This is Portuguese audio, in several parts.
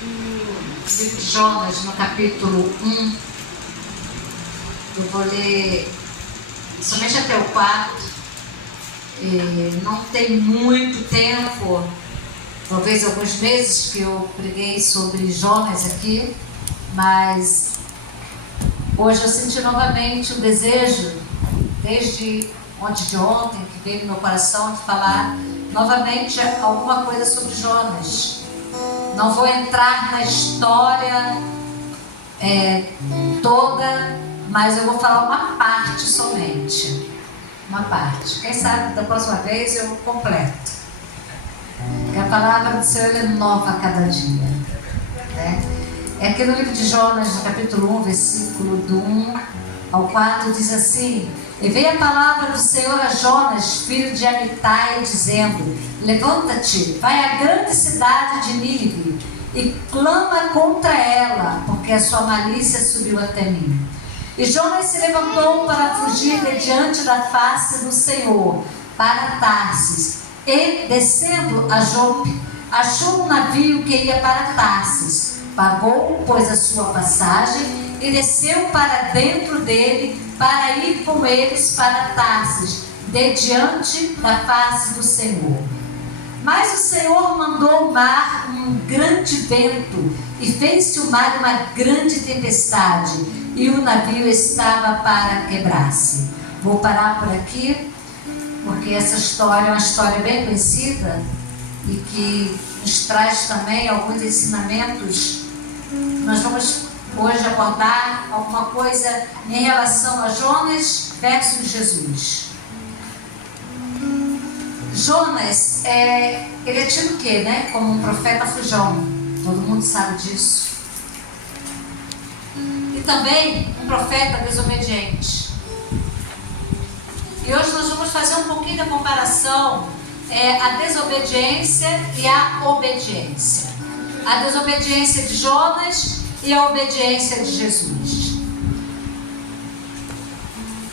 do livro de Jonas, no capítulo 1. Eu vou ler somente até o 4. Não tem muito tempo, talvez alguns meses, que eu preguei sobre Jonas aqui, mas hoje eu senti novamente o desejo, desde de ontem, que veio no meu coração, de falar novamente alguma coisa sobre Jonas. Não vou entrar na história toda, mas eu vou falar uma parte somente. Uma parte. Quem sabe da próxima vez eu completo. Porque a palavra do Senhor é nova a cada dia. Né? É aqui no livro de Jonas, no capítulo 1, versículo do 1 ao 4, diz assim: E veio a palavra do Senhor a Jonas, filho de Amitai, dizendo: Levanta-te, vai à grande cidade de Nínive e clama contra ela, porque a sua malícia subiu até mim. E Jonas se levantou para fugir de diante da face do Senhor, para Tarsis, e, descendo a Jope, achou um navio que ia para Tarsis. Pagou, pois, a sua passagem e desceu para dentro dele, para ir com eles para Tarsis, de diante da face do Senhor. Mas o Senhor mandou o mar um grande vento, e fez-se o mar uma grande tempestade, e o navio estava para quebrar-se. Vou parar por aqui, porque essa história é uma história bem conhecida, e que nos traz também alguns ensinamentos. Nós vamos hoje abordar alguma coisa em relação a Jonas versus Jesus. Jonas, ele é tido o quê, né? Como um profeta fujão. Todo mundo sabe disso. E também um profeta desobediente. E hoje nós vamos fazer um pouquinho da comparação, a desobediência e a obediência. A desobediência de Jonas e a obediência de Jesus.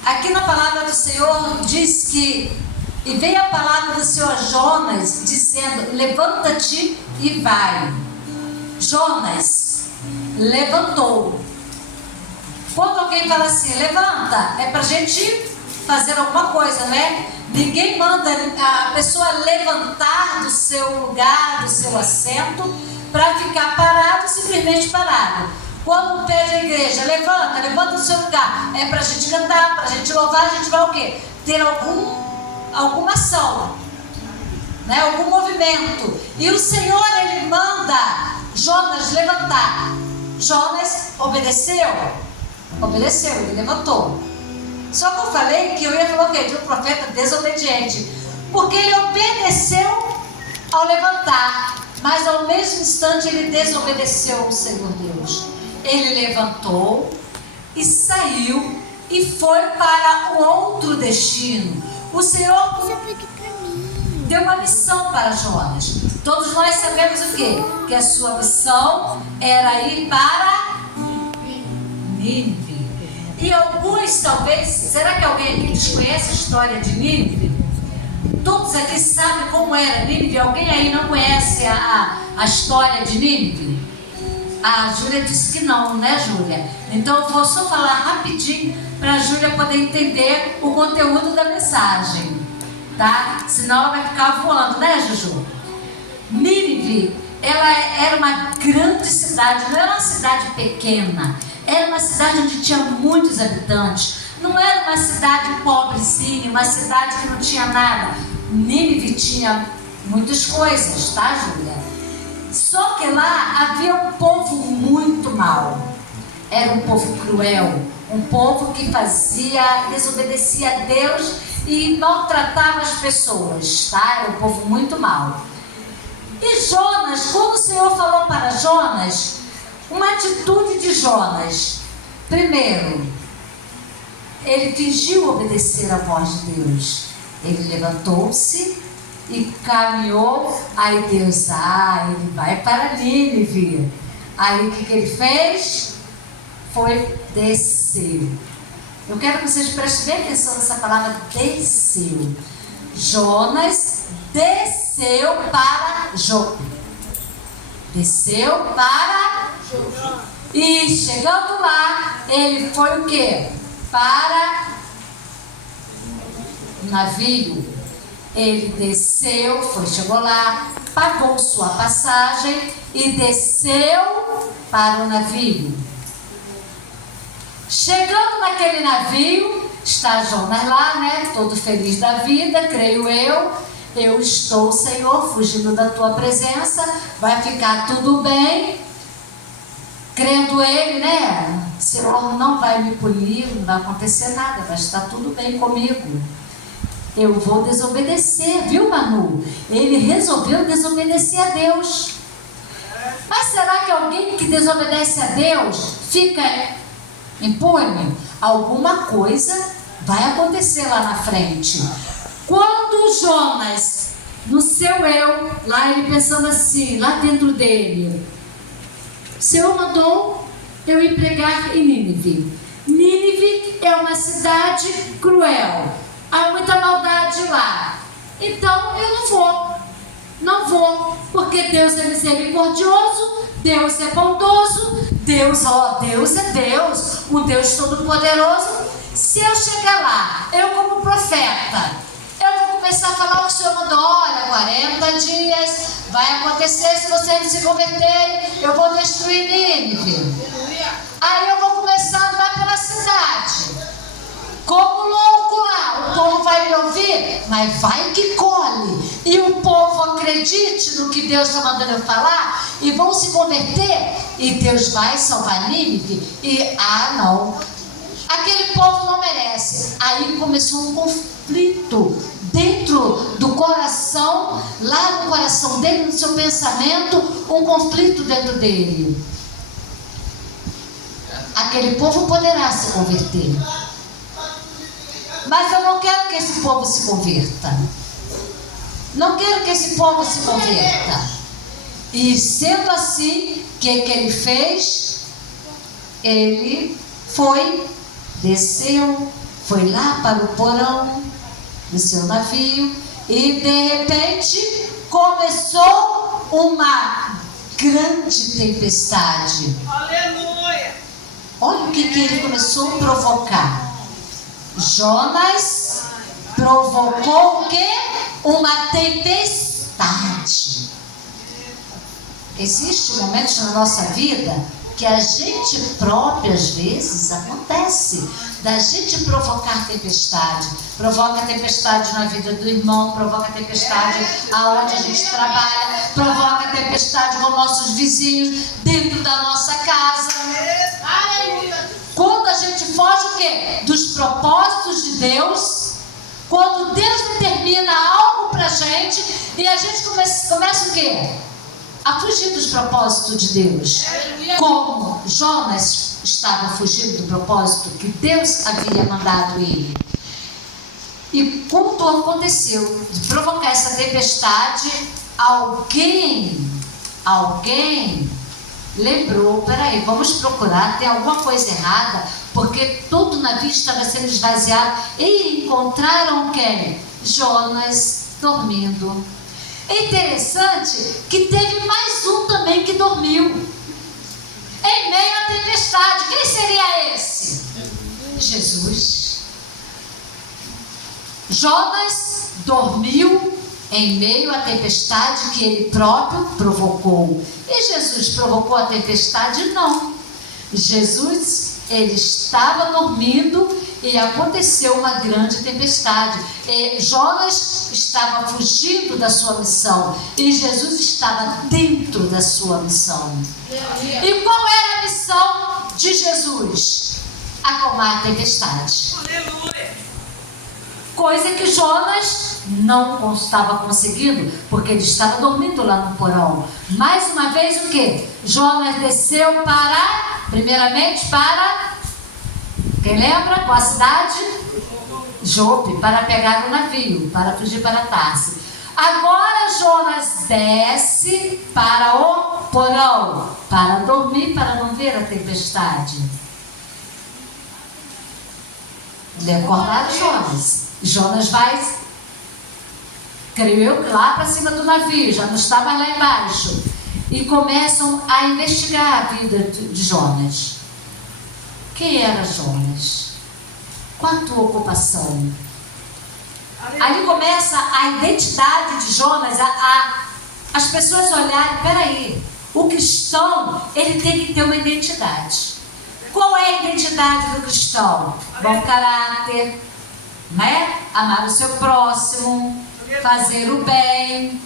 Aqui na palavra do Senhor diz que: E veio a palavra do Senhor a Jonas, dizendo: Levanta-te e vai. Jonas levantou. Quando alguém fala assim, levanta, é pra gente fazer alguma coisa, né? Ninguém manda a pessoa levantar do seu lugar, do seu assento, para ficar parado, simplesmente parado. Quando pede a igreja, levanta do seu lugar, é pra gente cantar, pra gente louvar, a gente vai o quê? Ter alguma ação, né? Algum movimento. E o Senhor, ele manda Jonas levantar. Jonas obedeceu, ele levantou. Só que eu falei que eu ia falar o quê? De um profeta desobediente, porque ele obedeceu ao levantar, mas ao mesmo instante ele desobedeceu ao Senhor Deus. Ele levantou e saiu e foi para um outro destino. O Senhor deu uma missão para Jonas. Todos nós sabemos o quê? Que a sua missão era ir para Nínive. E alguns talvez, será que alguém aqui desconhece a história de Nínive? Todos aqui sabem como era Nínive? Alguém aí não conhece a história de Nínive? A Júlia disse que não, né, Júlia? Então eu vou só falar rapidinho para a Júlia poder entender o conteúdo da mensagem, tá? Senão ela vai ficar voando, né, Juju? Nínive, ela era uma grande cidade, não era uma cidade pequena, era uma cidade onde tinha muitos habitantes, não era uma cidade pobrezinha, uma cidade que não tinha nada. Nínive tinha muitas coisas, tá, Júlia? Só que lá havia um povo muito mau, era um povo cruel, um povo que desobedecia a Deus e maltratava as pessoas, tá? Era um povo muito mau. E Jonas, quando o Senhor falou para Jonas, uma atitude de Jonas, primeiro, ele fingiu obedecer à voz de Deus. Ele levantou-se e caminhou. Aí Deus, ele vai para Nínive. Aí o que ele fez? Foi descer. Eu quero que vocês prestem bem atenção nessa palavra desceu. Jonas desceu para Jope. Desceu para... E chegando lá, ele foi o quê? Para o navio. Ele desceu, chegou lá, pagou sua passagem e desceu para o navio. Chegando naquele navio, está Jonas lá, né? Todo feliz da vida, creio eu. Eu estou, Senhor, fugindo da tua presença, vai ficar tudo bem. Crendo ele, né? Senhor não vai me punir, não vai acontecer nada, vai estar tudo bem comigo. Eu vou desobedecer, viu, Manu? Ele resolveu desobedecer a Deus. Mas será que alguém que desobedece a Deus fica impune? Alguma coisa vai acontecer lá na frente. Quando Jonas, no seu eu, lá ele pensando assim, lá dentro dele, o Senhor mandou eu ir pregar em Nínive. Nínive é uma cidade cruel. Há muita maldade lá. Então eu não vou, porque Deus é misericordioso, Deus é bondoso, Deus é Deus, o Deus Todo-Poderoso. Se eu chegar lá, eu como profeta, eu vou começar a falar o que o Senhor mandou. Olha, 40 dias vai acontecer, se vocês não se converterem, eu vou destruir Nínive. Aí eu vou começar a andar pela cidade, como louco lá. O povo vai me ouvir, mas vai que colhe. E o povo acredite no que Deus está mandando eu falar e vão se converter. E Deus vai salvar Nínive. E, não, aquele povo não merece. Aí começou um conflito dentro do coração, lá no coração dele, no seu pensamento, um conflito dentro dele. Aquele povo poderá se converter, mas eu não quero que esse povo se converta. Não quero que esse povo se converta. E sendo assim, o que ele fez? Ele desceu, foi lá para o porão do seu navio e de repente começou uma grande tempestade. Aleluia! Olha o que ele começou a provocar. Jonas provocou o quê? Uma tempestade. Existem momentos na nossa vida que a gente própria, às vezes, acontece da gente provocar tempestade. Provoca tempestade na vida do irmão, provoca tempestade aonde a gente trabalha, provoca tempestade com nossos vizinhos, dentro da nossa casa. Quando a gente foge o quê? Dos propósitos de Deus, quando Deus determina algo pra gente e a gente começa o quê? A fugir dos propósitos de Deus. Como Jonas estava fugindo do propósito que Deus havia mandado ele. E quando aconteceu de provocar essa tempestade, alguém lembrou, peraí, vamos procurar, tem alguma coisa errada, porque todo o navio estava sendo esvaziado. E encontraram quem? Jonas dormindo. É interessante que teve mais um também que dormiu em meio à tempestade. Quem seria esse? Jesus. Jonas dormiu em meio à tempestade que ele próprio provocou. E Jesus provocou a tempestade? Não. Jesus, ele estava dormindo e aconteceu uma grande tempestade. Jonas estava fugindo da sua missão e Jesus estava dentro da sua missão. E qual era a missão de Jesus? Acalmar a tempestade. Coisa que Jonas não estava conseguindo, porque ele estava dormindo lá no porão. Mais uma vez o que? Jonas desceu primeiramente para, quem lembra? Qual a cidade? Jope, para pegar o navio, para fugir para Tarso. Agora Jonas desce para o porão, para dormir, para não ver a tempestade. Recordaram Jonas? Jonas vai, creio eu, lá para cima do navio, já não estava lá embaixo. e começam a investigar a vida de Jonas. Quem era Jonas? Qual a tua ocupação? Ali começa a identidade de Jonas, as pessoas olharem, peraí, o cristão, ele tem que ter uma identidade. Qual é a identidade do cristão? Bom caráter, né? Amar o seu próximo, fazer o bem,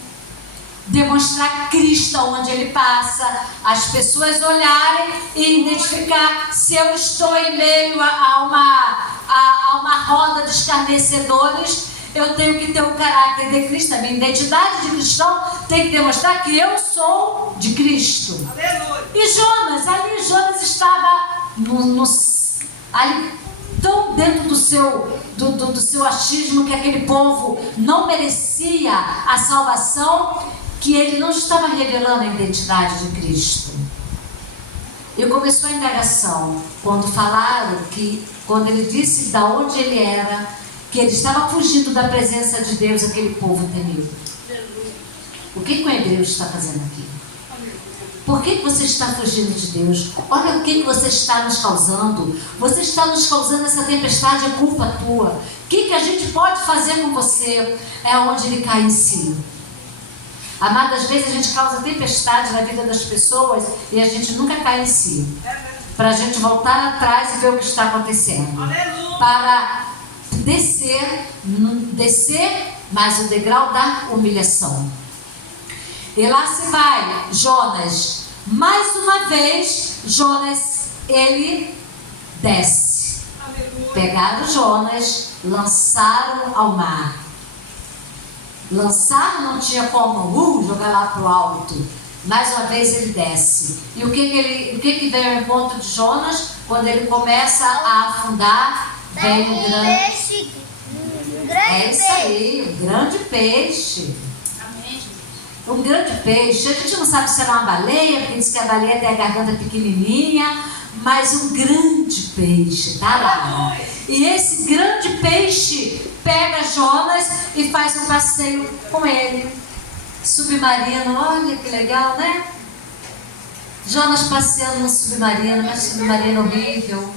demonstrar Cristo onde ele passa, as pessoas olharem e identificar se eu estou em meio a uma roda de escarnecedores. Eu tenho que ter o caráter de Cristo. A minha identidade de cristão tem que demonstrar que eu sou de Cristo. Aleluia. E Jonas estava ali tão dentro do seu achismo que aquele povo não merecia a salvação, que ele não estava revelando a identidade de Cristo. E começou a indagação quando ele disse de onde ele era, que ele estava fugindo da presença de Deus, aquele povo temeu. O que o hebreu está fazendo aqui? Por que você está fugindo de Deus? Olha o que você está nos causando. Você está nos causando essa tempestade, é culpa tua. O que a gente pode fazer com você? É onde ele cai em si. Amado, às vezes a gente causa tempestade na vida das pessoas e a gente nunca cai em si. Para a gente voltar atrás e ver o que está acontecendo. Para descer mais o degrau da humilhação. E lá se vai Jonas. Mais uma vez, Jonas, ele desce. Pegaram Jonas, lançaram ao mar. Lançar não tinha como jogar lá para o alto. Mais uma vez ele desce. E o que vem ao encontro de Jonas? Quando ele começa a afundar, vem um grande peixe. Um grande peixe. Um grande peixe. A gente não sabe se era uma baleia, porque diz que a baleia tem a garganta pequenininha, mas um grande peixe, tá lá. E esse grande peixe pega Jonas e faz um passeio com ele. Submarino, olha que legal, né? Jonas passeando no submarino, mas submarino horrível.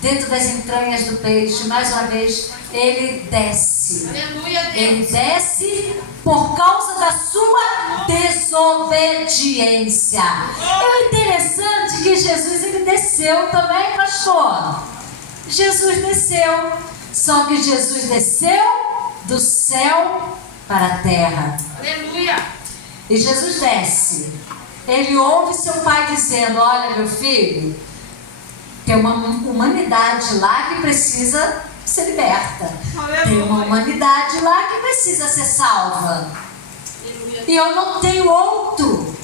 Dentro das entranhas do peixe, mais uma vez, ele desce. Aleluia, Deus. Ele desce por causa da sua desobediência. É interessante que Jesus, ele desceu também, pastor. Jesus desceu, só que Jesus desceu do céu para a terra. Aleluia. E Jesus desce. Ele ouve seu pai dizendo: olha, meu filho, tem uma humanidade lá que precisa ser liberta. Tem uma humanidade lá que precisa ser salva. E eu não tenho outro.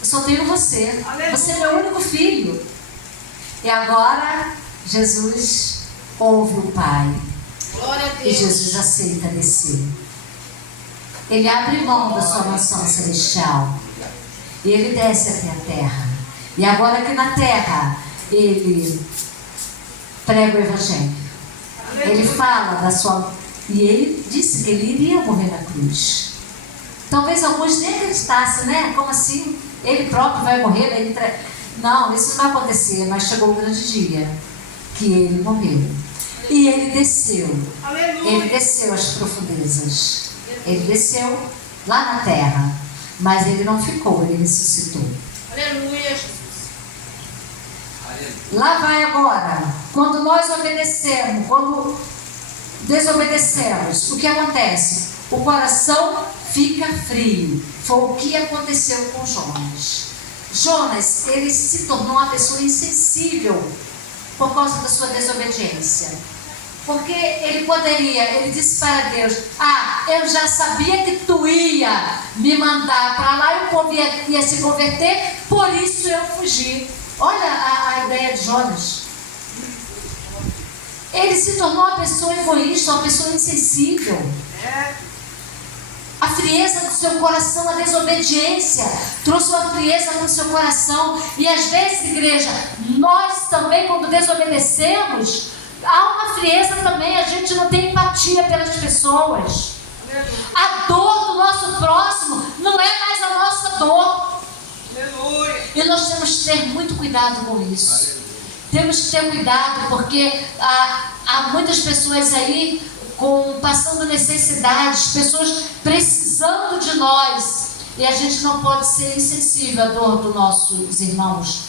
Eu só tenho você. Você é meu único filho. E agora Jesus ouve o Pai. E Jesus aceita descer. Ele abre mão da sua mansão celestial. E ele desce até a terra. E agora aqui na terra, ele prega o evangelho. Ele fala da sua... E ele disse que ele iria morrer na cruz. Talvez alguns nem acreditassem, né? Como assim? Ele próprio vai morrer? Não, isso não vai acontecer. Mas chegou o grande dia que ele morreu. E ele desceu. Ele desceu às profundezas. Ele desceu lá na terra. Mas ele não ficou, ele ressuscitou. Aleluia, Jesus. Lá vai agora, quando nós obedecemos, quando desobedecemos, o que acontece? O coração fica frio. Foi o que aconteceu com Jonas. Jonas, ele se tornou uma pessoa insensível por causa da sua desobediência. Porque ele disse para Deus: eu já sabia que tu ia me mandar para lá e o povo ia se converter, por isso eu fugi. Olha a ideia de Jonas. Ele se tornou uma pessoa egoísta, uma pessoa insensível. A frieza do seu coração, a desobediência, trouxe uma frieza no seu coração. E às vezes, igreja, nós também, quando desobedecemos, há uma frieza também, a gente não tem empatia pelas pessoas. A dor do nosso próximo não é mais a nossa dor. E nós temos que ter muito cuidado com isso. Temos que ter cuidado, porque há muitas pessoas aí passando necessidades, pessoas precisando de nós. E a gente não pode ser insensível à dor dos nossos irmãos.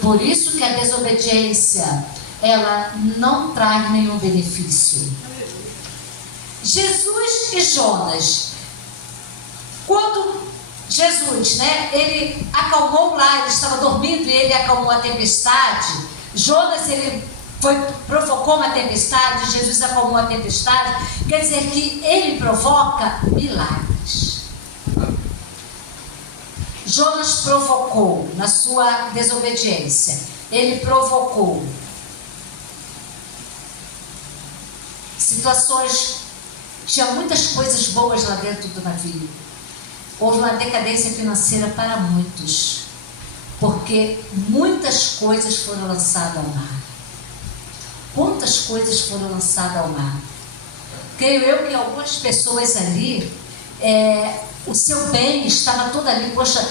Por isso que a desobediência, ela não traz nenhum benefício. Jesus e Jonas. Quando Jesus, ele acalmou lá, ele estava dormindo e ele acalmou a tempestade. Jonas, ele provocou uma tempestade, Jesus acalmou a tempestade. Quer dizer que ele provoca milagres. Jonas provocou na sua desobediência. Ele provocou situações. Tinha muitas coisas boas lá dentro do navio. Houve uma decadência financeira para muitos, porque muitas coisas foram lançadas ao mar. Quantas coisas foram lançadas ao mar? Creio eu que algumas pessoas ali, o seu bem estava todo ali. Poxa,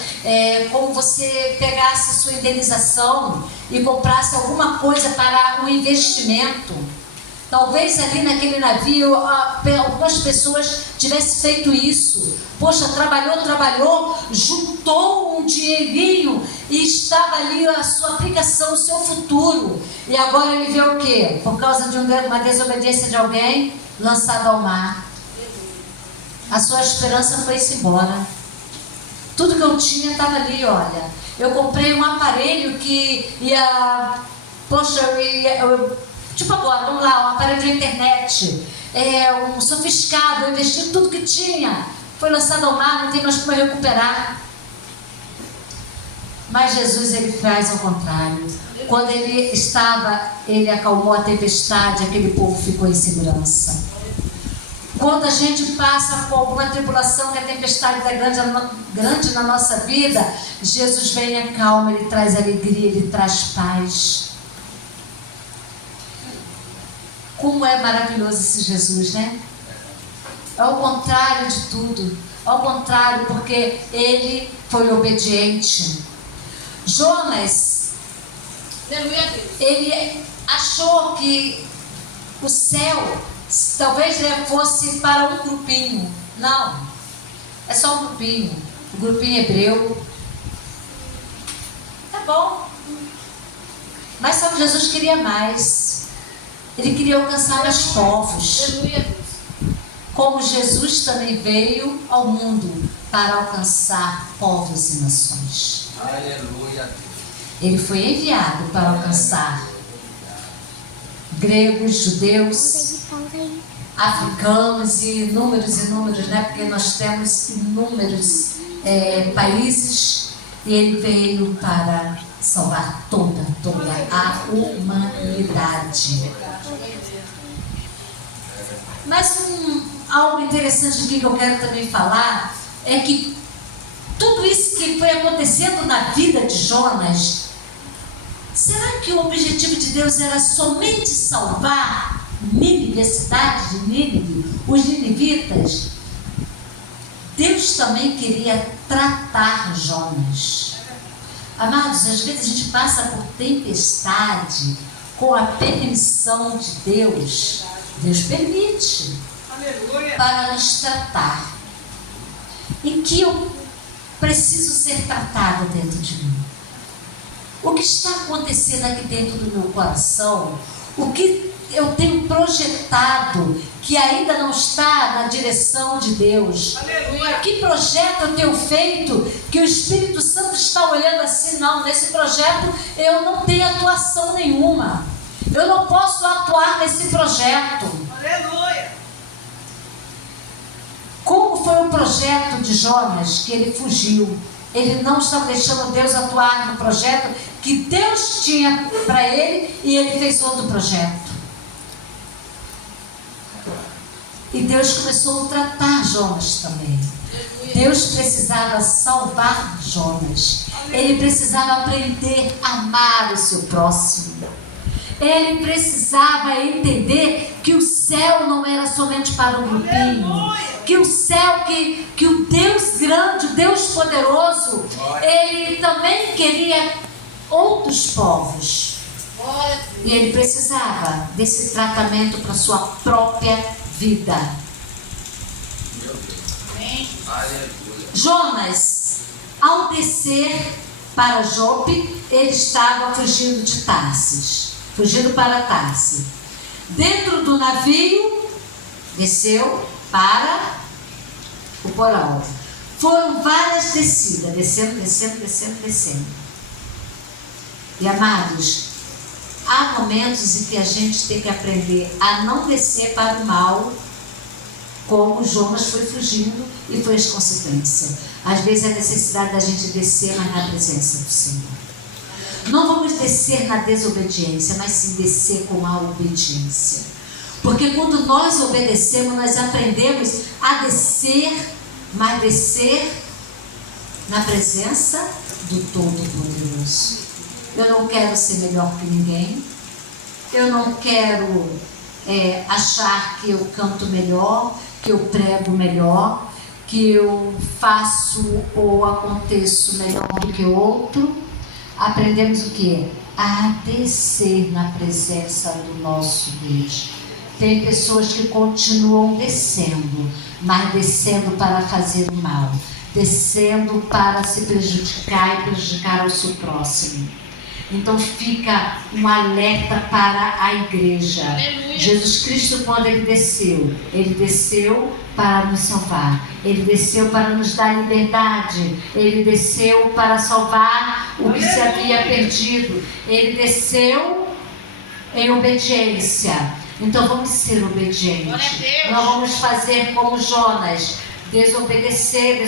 como você pegasse a sua indenização e comprasse alguma coisa para um investimento. Talvez ali naquele navio algumas pessoas tivessem feito isso. Poxa, trabalhou, juntou um dinheirinho e estava ali a sua aplicação, o seu futuro. E agora ele vê o quê? Por causa de uma desobediência de alguém, lançado ao mar. A sua esperança foi-se embora. Tudo que eu tinha estava ali, olha. Eu comprei um aparelho que ia... Poxa, tipo agora, vamos lá, um aparelho de internet, um sofisticado, eu investi tudo que tinha, foi lançado ao mar, não tem mais como recuperar. Mas Jesus, ele faz ao contrário. Quando ele acalmou a tempestade, aquele povo ficou em segurança. Quando a gente passa por alguma tribulação, que a tempestade está grande na nossa vida, Jesus vem e acalma, ele traz alegria, ele traz paz. Como é maravilhoso esse Jesus, né? É o contrário de tudo. Ao contrário, porque ele foi obediente. Jonas, ele achou que o céu talvez fosse para um grupinho. Não, é só um grupinho. O grupinho hebreu. Tá bom. Mas só que Jesus queria mais. Ele queria alcançar mais povos. Como Jesus também veio ao mundo para alcançar povos e nações. Aleluia. Ele foi enviado para alcançar gregos, judeus, africanos e inúmeros, né? Porque nós temos inúmeros países, e ele veio para salvar toda a humanidade. Mas algo interessante aqui que eu quero também falar é que tudo isso que foi acontecendo na vida de Jonas, será que o objetivo de Deus era somente salvar Nínive, a cidade de Nínive, os ninivitas? Deus também queria tratar Jonas. Amados, às vezes a gente passa por tempestade com a permissão de Deus. Deus permite. Aleluia. Para nos tratar. Em que eu preciso ser tratada dentro de mim? O que está acontecendo aqui dentro do meu coração? O que eu tenho projetado que ainda não está na direção de Deus? Aleluia. Que projeto eu tenho feito que o Espírito Santo está olhando assim? Não, nesse projeto eu não tenho atuação nenhuma. Eu não posso atuar nesse projeto. Aleluia. Como foi o projeto de Jonas, que ele fugiu? Ele não estava deixando Deus atuar no projeto que Deus tinha para ele, e ele fez outro projeto. E Deus começou a tratar Jonas também. Deus precisava salvar Jonas. Ele precisava aprender a amar o seu próximo. Ele precisava entender que o céu não era somente para um grupinho, que o céu, que o Deus grande, o Deus poderoso, Ele também queria outros povos. E ele precisava desse tratamento para a sua própria vida. Jonas, ao descer para Jope, ele estava fugindo de Tarsis, fugindo para Tarsis. Dentro do navio, desceu para o porão. Foram várias descidas, descendo. E amados, há momentos em que a gente tem que aprender a não descer para o mal, como Jonas foi fugindo e foi as consequências. Às vezes é a necessidade da gente descer, mas na presença do Senhor. Não vamos descer na desobediência, mas sim descer com a obediência. Porque quando nós obedecemos, nós aprendemos a descer, mas descer na presença do Todo-Poderoso. Eu não quero ser melhor que ninguém. Eu não quero achar que eu canto melhor, que eu prego melhor, que eu faço ou aconteço melhor do que outro. Aprendemos o quê? A descer na presença do nosso Deus. Tem pessoas que continuam descendo, mas descendo para fazer o mal, descendo para se prejudicar e prejudicar o seu próximo. Então fica um alerta para a igreja. Aleluia. Jesus Cristo, quando ele desceu para nos salvar, ele desceu para nos dar liberdade, ele desceu para salvar o que se havia perdido, ele desceu em obediência. Então vamos ser obedientes. Não vamos fazer como Jonas, desobedecer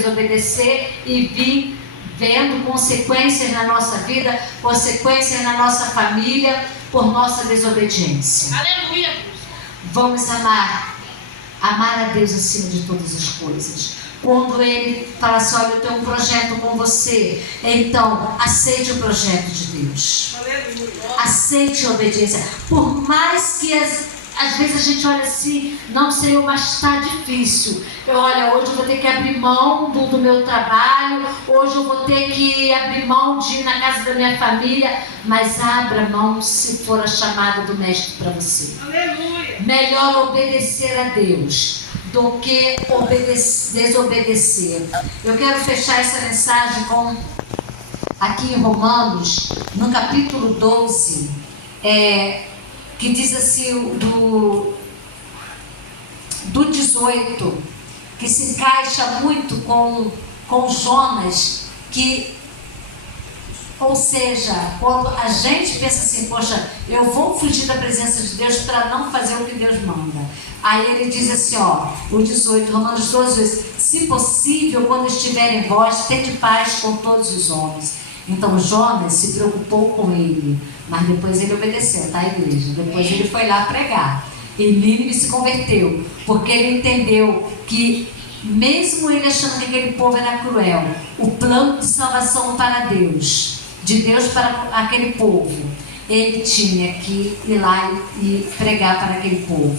e vir vendo consequências na nossa vida, consequências na nossa família, por nossa desobediência. Aleluia! Vamos amar a Deus acima de todas as coisas. Quando Ele fala assim, olha, eu tenho um projeto com você, então aceite o projeto de Deus. Aleluia. Aceite a obediência. Por mais que às vezes a gente olha assim, não, Senhor, mas está difícil. Olha, hoje eu vou ter que abrir mão do meu trabalho, hoje eu vou ter que abrir mão de ir na casa da minha família, mas abra mão se for a chamada do Mestre para você. Aleluia. Melhor obedecer a Deus do que desobedecer. Eu quero fechar essa mensagem com, aqui em Romanos, no capítulo 12, que diz assim, do 18, que se encaixa muito com Jonas, ou seja, quando a gente pensa assim, poxa, eu vou fugir da presença de Deus para não fazer o que Deus manda. Aí ele diz assim, o 18, Romanos 12, se possível, quando estiver em vós, tende paz com todos os homens. Então Jonas se preocupou com ele, mas depois ele obedeceu, tá, igreja? Depois ele foi lá pregar. E Nínive se converteu, porque ele entendeu que, mesmo ele achando que aquele povo era cruel, o plano de salvação para Deus, de Deus para aquele povo, ele tinha que ir lá e pregar para aquele povo.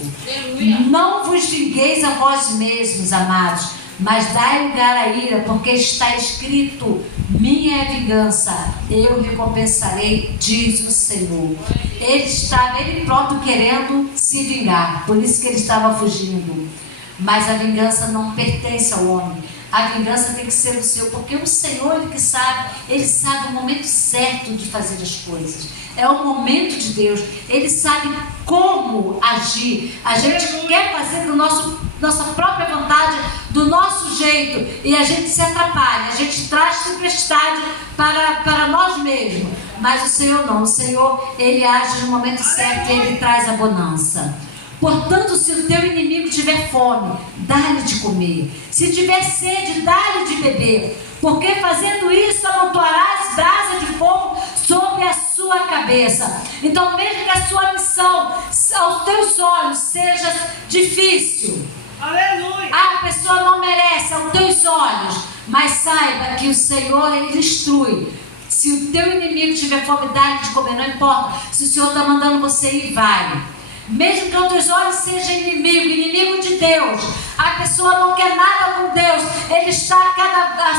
Não vos vingueis a vós mesmos, amados, mas dai lugar à ira, porque está escrito, minha é a vingança, eu recompensarei, diz o Senhor. Ele próprio querendo se vingar, por isso que ele estava fugindo. Mas a vingança não pertence ao homem, a vingança tem que ser o seu, porque o Senhor, ele sabe o momento certo de fazer as coisas. É o momento de Deus, ele sabe como agir. A gente quer fazer do nossa própria vontade, do nosso jeito, e a gente se atrapalha, a gente traz tempestade para nós mesmos. Mas o Senhor não, o Senhor, ele age no momento certo e ele traz a bonança. Portanto, se o teu inimigo tiver fome, dá-lhe de comer. Se tiver sede, dá-lhe de beber. Porque fazendo isso, amontoarás brasa de fogo sobre a sua cabeça. Então, mesmo que a sua missão aos teus olhos seja difícil, aleluia, a pessoa não merece aos teus olhos, mas saiba que o Senhor, ele instrui. Se teu inimigo tiver fome, dá-lhe de comer, não importa. Se o Senhor está mandando você ir, vai. Mesmo que outros olhos sejam inimigo de Deus, a pessoa não quer nada com Deus, ele está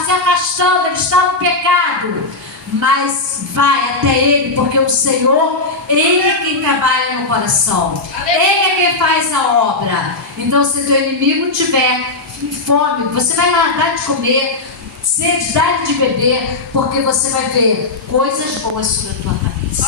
se afastando, ele está no pecado, mas vai até Ele, porque o Senhor, Ele é quem trabalha no coração, Ele é quem faz a obra. Então, se teu inimigo tiver fome, você vai lá dar de comer, sede, dar de beber, porque você vai ver coisas boas sobre a tua cabeça.